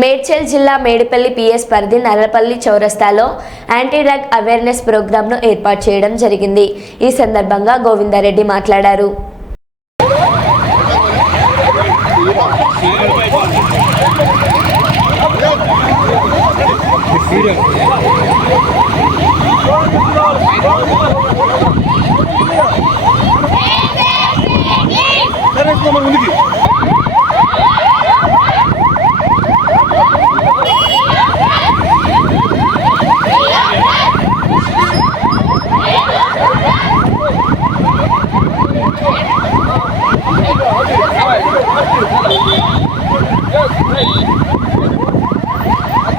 మేడ్చల్ జిల్లా మేడిపల్లి పిఎస్ పరిధి నల్లపల్లి చౌరస్తాలో యాంటీ డ్రగ్ అవేర్నెస్ ప్రోగ్రాంను ఏర్పాటు చేయడం జరిగింది. ఈ సందర్భంగా గోవిందారెడ్డి మాట్లాడారు. ముందుకి.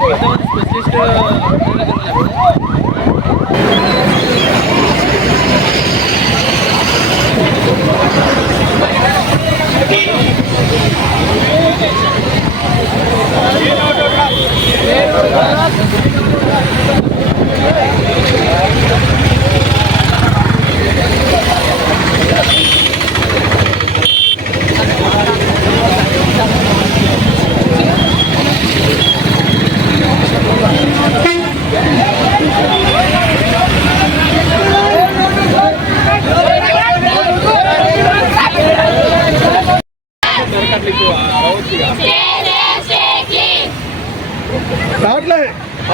স্পেশালিস্ট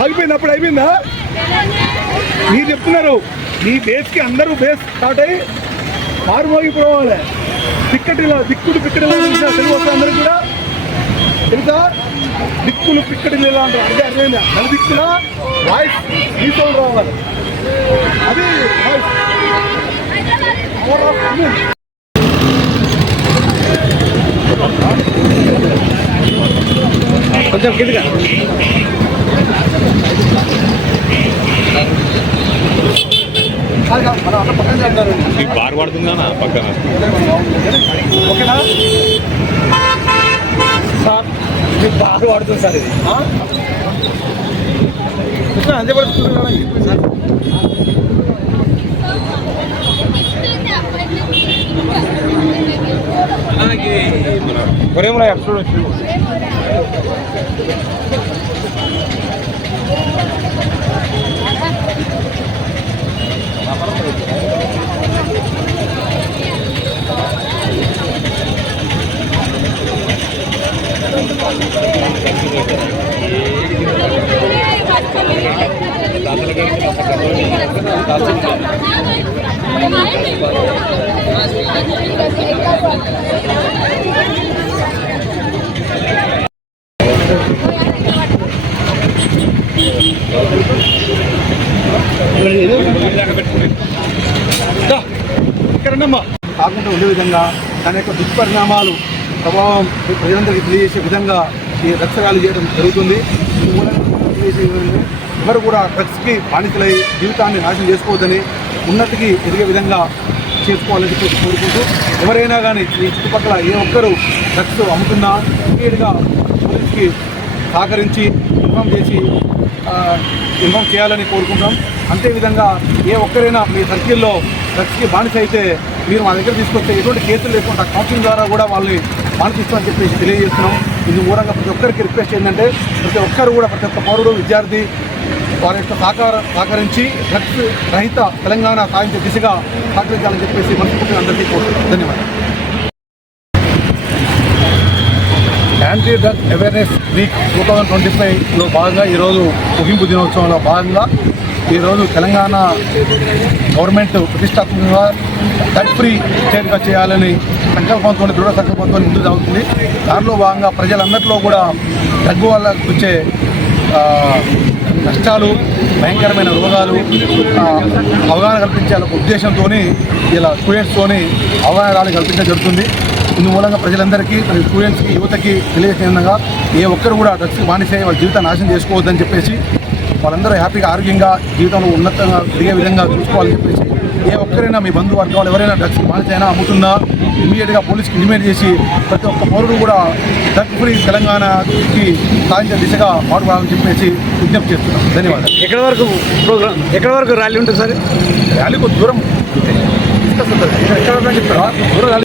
ఆగిపోయినప్పుడు అయిపోయిందా? మీరు చెప్తున్నారు మీ బేస్కి అందరూ బేస్ స్టార్ట్ అయ్యి మారుమోగిపోవాలి పిక్కటిలా దిక్కుడు పిక్కటిలా తెలుగు అందరూ కూడా. తెలుసా? దిక్కులు పిక్కటిలా అంటారు? అదే అర్థమైందా? నలు దిక్కుల వాయిస్ ఈ రావాలి. అది వాయిస్. కొంచెం కిందగా బార్ పడుతుందా పక్కన. ఓకేనా? సార్ ఇది బాగా వాడుతుంది సార్ ఇది. అంతే పడుతుంది సార్ ఒరేమురా ఇక్కడమ్మా కాకుండా ఉండే విధంగా దాని యొక్క దుష్పరిణామాలు ప్రభావం ప్రజలందరికీ తెలియజేసే విధంగా ఈ రక్షణాలు చేయడం జరుగుతుంది. ఎవరు కూడా డ్రగ్స్కి బానిసలై జీవితాన్ని నాశనం చేసుకోవద్దని ఉన్నతికి ఎదిగే విధంగా చేసుకోవాలని చెప్పి కోరుకుంటూ ఎవరైనా కానీ ఈ చుట్టుపక్కల ఏ ఒక్కరూ డ్రగ్స్ అమ్ముతున్నా ఇమీడియట్గా పోలీస్కి సహకరించి ఇన్ఫామ్ చేసి ఇన్ఫామ్ చేయాలని కోరుకుంటాం అంతేవిధంగా ఏ ఒక్కరైనా మీ సర్కిల్లో డ్రగ్స్కి బానిస అయితే మీరు మా దగ్గర తీసుకొస్తే ఎటువంటి కేసులు లేకుండా కౌన్సిలింగ్ ద్వారా కూడా వాళ్ళని బానిపిస్తామని చెప్పేసి తెలియజేస్తున్నాం. ఇది మూలంగా ప్రతి ఒక్కరికి రిక్వెస్ట్ ఏంటంటే ప్రతి ఒక్కరు కూడా ప్రతి ఒక్క పౌరుడు విద్యార్థి వారి యొక్క సహకార సహకరించి డ్రగ్స్ రహిత తెలంగాణ సాధించే దిశగా సహకరించాలని చెప్పేసి మనస్ఫూర్తిగా అందరికీ కోరుతున్నాం. ధన్యవాదాలు. Anti drug awareness week two thousand twenty ఫైవ్లో భాగంగా ఈరోజు ముగింపు దినోత్సవంలో భాగంగా ఈరోజు తెలంగాణ గవర్నమెంట్ ప్రతిష్టాత్మకంగా డ్రగ్ ఫ్రీ స్టేట్గా చేయాలని సంకల్పంతో దృఢ సంకల్పంతో ముందు సాగుతుంది. దానిలో భాగంగా ప్రజలందరిలో కూడా డ్రగ్ వల్ల వచ్చే నష్టాలు భయంకరమైన రోగాలు అవగాహన కల్పించే ఉద్దేశంతో ఇలా స్టూడెంట్స్తోని అవగాహన కల్పించడం జరుగుతుంది. ఇందు మూలంగా ప్రజలందరికీ స్టూడెంట్స్కి యువతకి తెలియజేసే విధంగా ఏ ఒక్కరు కూడా డ్రగ్స్కి బానిసే వాళ్ళ జీవితాన్ని నాశనం చేసుకోవద్దని చెప్పేసి వాళ్ళందరూ హ్యాపీగా ఆరోగ్యంగా జీవితంలో ఉన్నతంగా తిరిగే విధంగా చూసుకోవాలని చెప్పేసి ఏ ఒక్కరైనా మీ బంధు వర్గాలు ఎవరైనా డ్రగ్స్ బానిసైనా అమ్ముతున్నా ఇమీడియట్గా పోలీస్కి ఇంటిమేట్ చేసి ప్రతి ఒక్క పౌరుడు కూడా డ్రగ్ ఫ్రీ తెలంగాణకి సాధించే దిశగా పాటుపడాలని చెప్పేసి విజ్ఞప్తి చేస్తున్నాం. ధన్యవాదాలు. ఎక్కడ వరకు ప్రోగ్రామ్ ఎక్కడ వరకు ర్యాలీ ఉంటుంది సార్? ర్యాలీ కొద్ది దూరం. ఎక్కడ చెప్తారా దూరం ర్యాలీ